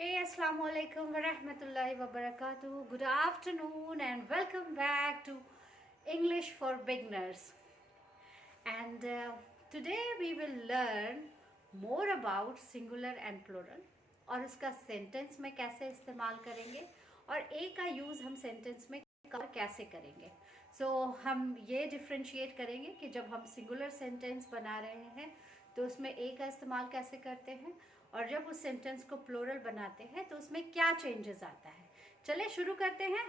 Hey, Assalamu alaikum wa rahmatullahi wa barakatuh. Good afternoon and welcome back to English for Beginners. And today we will learn more about singular and plural और इसका sentence में कैसे इस्तेमाल करेंगे और ए का use हम sentence में कैसे करेंगे. हम ये डिफ्रेंशिएट करेंगे कि जब हम सिंगुलर सेंटेंस बना रहे हैं तो उसमें ए का इस्तेमाल कैसे करते हैं और जब उस सेंटेंस को प्लूरल बनाते हैं तो उसमें क्या चेंजेस आता है. चलिए शुरू करते हैं.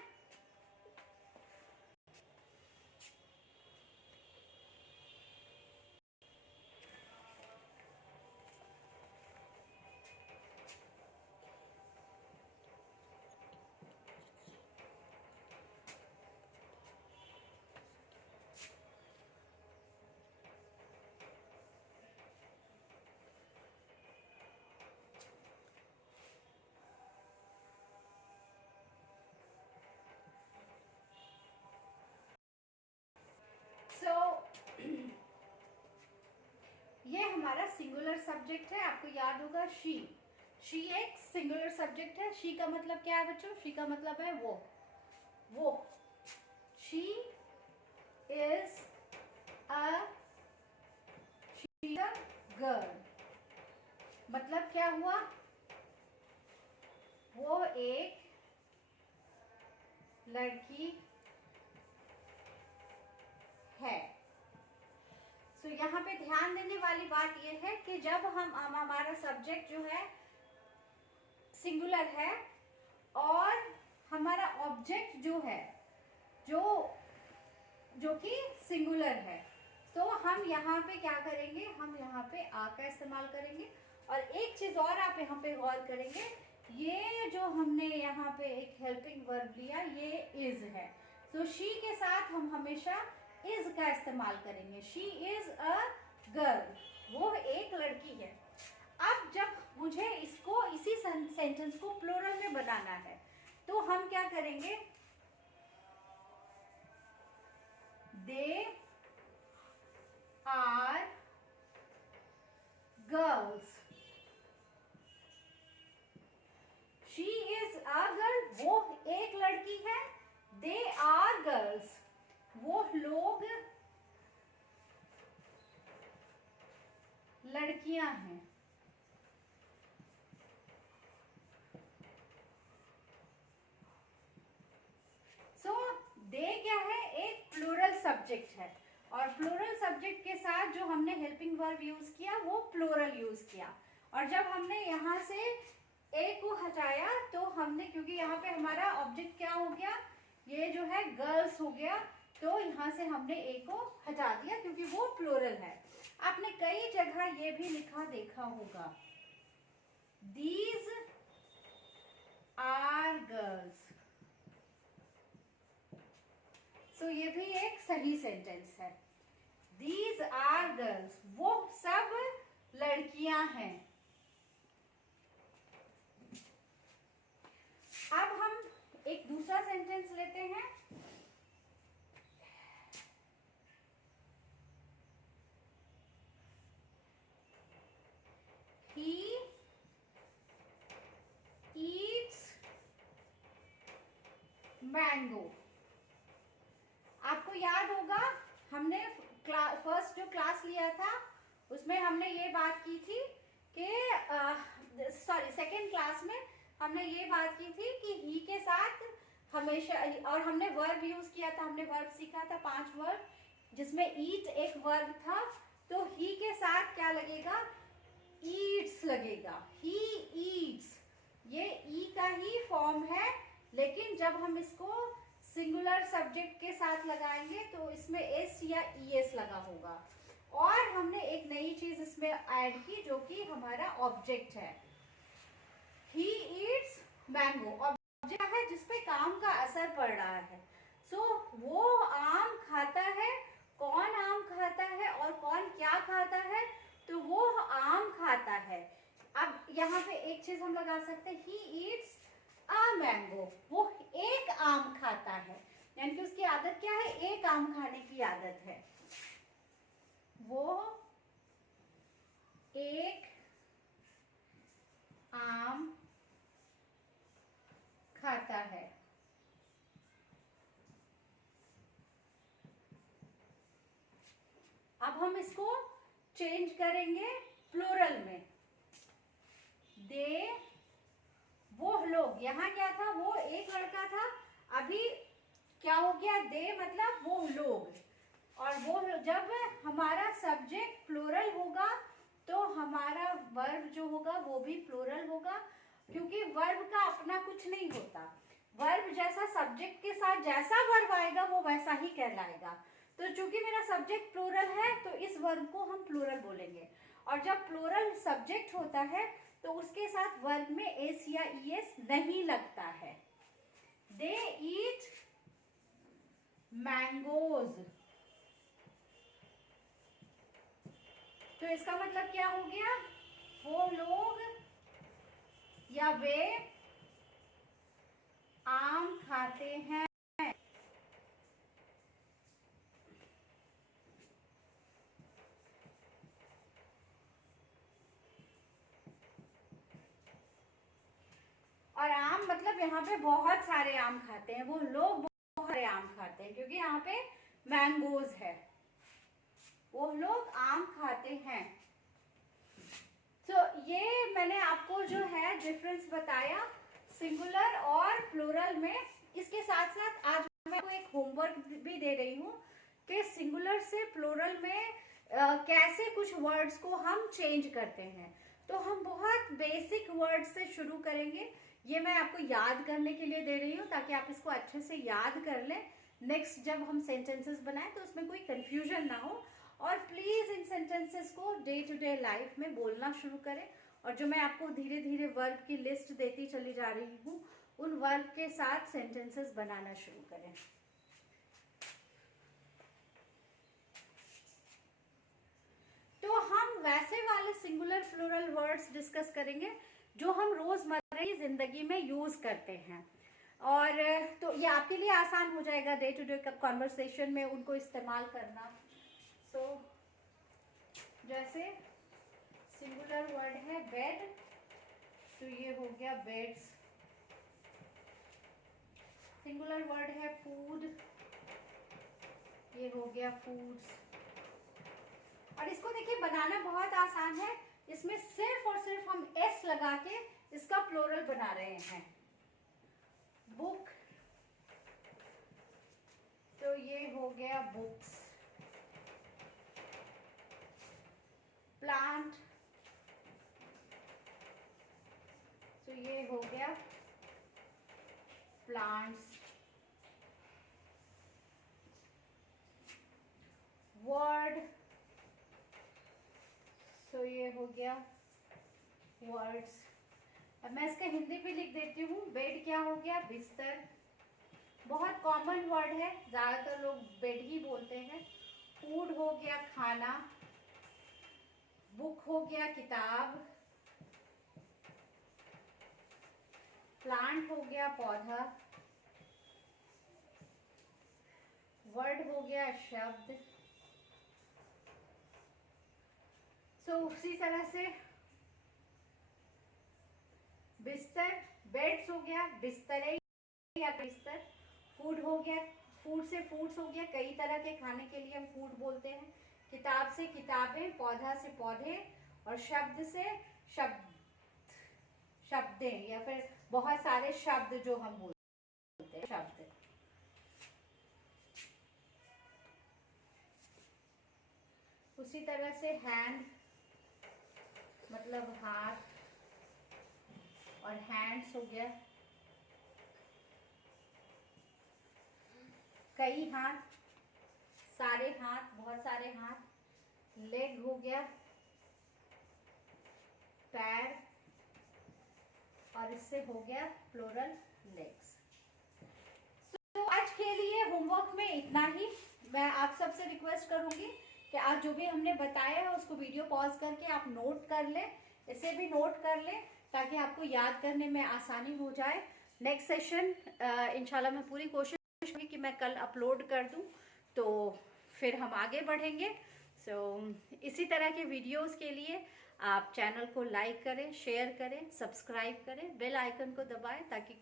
ये हमारा सिंगुलर सब्जेक्ट है. आपको याद होगा शी. शी एक सिंगुलर सब्जेक्ट है. शी का मतलब क्या है बच्चों? शी का मतलब है वो. She is a girl. मतलब क्या हुआ? वो एक लड़की है. यहाँ पे ध्यान देने वाली बात यह है कि जब हमारा सब्जेक्ट जो है सिंगुलर है और हमारा ऑब्जेक्ट जो है जो कि सिंगुलर है, तो हम यहाँ पे क्या करेंगे? हम यहाँ पे आ का इस्तेमाल करेंगे. और एक चीज और आप यहाँ पे गौर करेंगे, ये जो हमने यहाँ पे एक हेल्पिंग वर्ब लिया, ये इज है. तो शी के साथ हम हमेशा इज का इस्तेमाल करेंगे. She is a girl. वो एक लड़की है. अब जब मुझे इसको इसी सेंटेंस को प्लूरल में बनाना है तो हम क्या करेंगे? They are girls. She is a girl. वो एक लड़की है. They are girls. वो लोग लड़कियां हैं. दे क्या है? एक प्लूरल सब्जेक्ट है और प्लूरल सब्जेक्ट के साथ जो हमने हेल्पिंग वर्ब यूज किया वो प्लूरल यूज किया. और जब हमने यहाँ से ए को हटाया तो हमने, क्योंकि यहाँ पे हमारा ऑब्जेक्ट क्या हो गया? ये जो है गर्ल्स हो गया, तो यहाँ से हमने ए को हटा दिया क्योंकि वो प्लूरल है. आपने कई जगह ये भी लिखा देखा होगा, दीज आर गर्ल्स. ये भी एक सही सेंटेंस है. These are girls. वो सब लड़कियां हैं. अब हम एक दूसरा सेंटेंस लेते हैं. He eats mango. आपको याद होगा हमने फर्स्ट जो क्लास लिया था उसमें हमने ये बात की थी कि सेकेंड क्लास में हमने ये बात की थी कि ही के साथ हमेशा, और हमने वर्ब यूज किया था. हमने वर्ब सीखा था 5 वर्ब जिसमें ईट एक वर्ब था. तो ही के साथ क्या लगेगा? ईट्स लगेगा. He eats. ये ई का ही फॉर्म है, लेकिन जब हम इसको सिंगुलर सब्जेक्ट के साथ लगाएंगे तो इसमें एस या ईएस लगा होगा. और हमने एक नई चीज इसमें ऐड की जो कि हमारा ऑब्जेक्ट है. He eats mango. ऑब्जेक्ट है जिसपे काम का असर पड़ रहा है. वो आम खाता है. कौन आम खाता है और कौन क्या खाता है? तो वो आम खाता है. अब यहाँ पे एक चीज हम लगा सकते हैं, ही ईट्स अ मैंगो. वो एक आम खाता है, यानी कि उसकी आदत क्या है? एक आम खाने की आदत है. वो एक आम इसको चेंज करेंगे प्लूरल में। दे, वो लोग, यहाँ क्या था, वो एक लड़का था, अभी क्या हो गया, दे मतलब वो लोग। और वो जब हमारा सब्जेक्ट प्लूरल होगा तो हमारा वर्ब जो होगा वो भी प्लूरल होगा, क्योंकि वर्ब का अपना कुछ नहीं होता। वर्ब जैसा सब्जेक्ट के साथ जैसा वर्ब आएगा वो वैसा ही कहलाएगा। तो चूंकि मेरा सब्जेक्ट प्लूरल है तो इस वर्ब को हम प्लूरल बोलेंगे। और जब प्लूरल सब्जेक्ट होता है तो उसके साथ वर्ब में एस या ईएस नहीं लगता है। दे ईट मैंगोज, तो इसका मतलब क्या हो गया, वो लोग या वे आम खाते हैं। और आम मतलब यहाँ पे बहुत सारे आम खाते हैं, वो लोग बहुत सारे आम खाते हैं, क्योंकि यहाँ पे मैंगोज है, वो लोग आम खाते हैं। तो ये मैंने आपको जो है डिफरेंस बताया सिंगुलर और प्लूरल में। इसके साथ साथ आज मैं आपको एक होमवर्क भी दे रही हूँ कि सिंगुलर से प्लूरल में कैसे कुछ वर्ड्स को हम चेंज करते हैं। तो हम बहुत बेसिक वर्ड से शुरू करेंगे, ये मैं आपको याद करने के लिए दे रही हूँ ताकि आप इसको अच्छे से याद कर लें। नेक्स्ट जब हम सेंटेंसेस बनाएं तो उसमें कोई कंफ्यूजन ना हो। और प्लीज इन सेंटेंसेस को डे टू डे लाइफ में बोलना शुरू करें। और जो मैं आपको धीरे धीरे वर्ब की लिस्ट देती चली जा रही हूँ, उन वर्ब के साथ सेंटेंसेस बनाना शुरू करें। तो हम वैसे वाले सिंगुलर प्लूरल वर्ड्स डिस्कस करेंगे जो हम रोजमर्रा की जिंदगी में यूज करते हैं। और तो ये आपके लिए आसान हो जाएगा डे टू डे कॉन्वर्सेशन में उनको इस्तेमाल करना। तो जैसे सिंगुलर वर्ड है बेड, तो ये हो गया बेड्स। सिंगुलर वर्ड है फूड, ये हो गया फूड्स। और इसको देखिए बनाना बहुत आसान है, इसमें सिर्फ और सिर्फ हम एस लगा के इसका प्लूरल बना रहे हैं। बुक, तो ये हो गया बुक्स। प्लांट, तो ये हो गया प्लांट्स। वर्ड, तो ये हो गया वर्ड्स। अब मैं इसका हिंदी भी लिख देती हूँ। बेड क्या हो गया, बिस्तर। बहुत कॉमन वर्ड है, ज्यादातर लोग बेड ही बोलते हैं। फूड हो गया खाना, बुक हो गया किताब, प्लांट हो गया पौधा, वर्ड हो गया शब्द। तो उसी तरह से बिस्तर, बेड्स हो गया बिस्तर या बिस्तर। फूड हो गया, फूड से फूड्स हो गया, कई तरह के खाने के लिए हम फूड बोलते हैं। किताब से किताबें, पौधा से पौधे, और शब्द से शब्द, शब्दें, या फिर बहुत सारे शब्द जो हम बोलते हैं शब्द। उसी तरह से हैंड मतलब हाथ, और हैंड्स हो गया कई हाथ, सारे हाथ, बहुत सारे हाथ। लेग हो गया पैर, और इससे हो गया प्लूरल लेग्स। तो आज के लिए होमवर्क में इतना ही। मैं आप सबसे रिक्वेस्ट करूंगी कि आज जो भी हमने बताया है उसको वीडियो पॉज करके आप नोट कर लें, इसे भी नोट कर लें ताकि आपको याद करने में आसानी हो जाए। नेक्स्ट सेशन इंशाल्लाह मैं पूरी कोशिश करूंगी कि मैं कल अपलोड कर दूं, तो फिर हम आगे बढ़ेंगे। इसी तरह के वीडियोस के लिए आप चैनल को लाइक करें, शेयर करें, सब्सक्राइब करें, बेल आइकन को दबाएं ताकि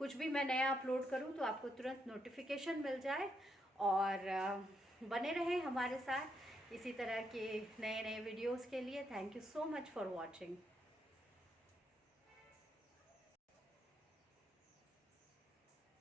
कुछ भी मैं नया अपलोड करूं तो आपको तुरंत नोटिफिकेशन मिल जाए। और बने रहें हमारे साथ। इसी तरह के नए नए वीडियोस के लिए thank you so much for watching.